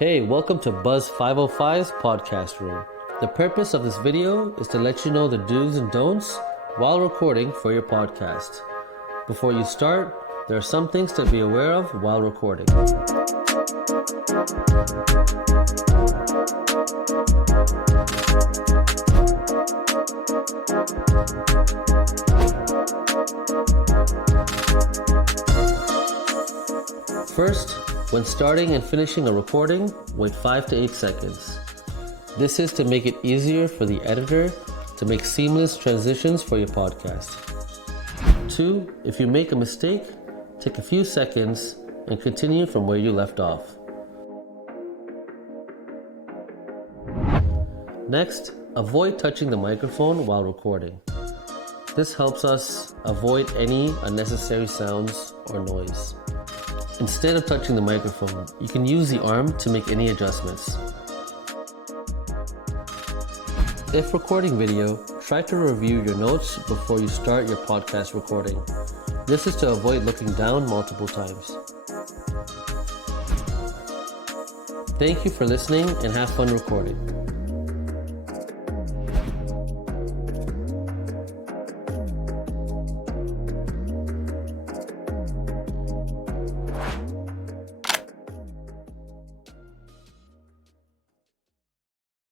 Hey, welcome to Buzz 505's podcast room. The purpose of this video is to let you know the do's and don'ts while recording for your podcast. Before you start, there are some things to be aware of while recording. First, when starting and finishing a recording, wait 5 to 8 seconds. This is to make it easier for the editor to make seamless transitions for your podcast. 2, if you make a mistake, take a few seconds and continue from where you left off. Next, avoid touching the microphone while recording. This helps us avoid any unnecessary sounds or noise. Instead of touching the microphone, you can use the arm to make any adjustments. If recording video, try to review your notes before you start your podcast recording. This is to avoid looking down multiple times. Thank you for listening and have fun recording.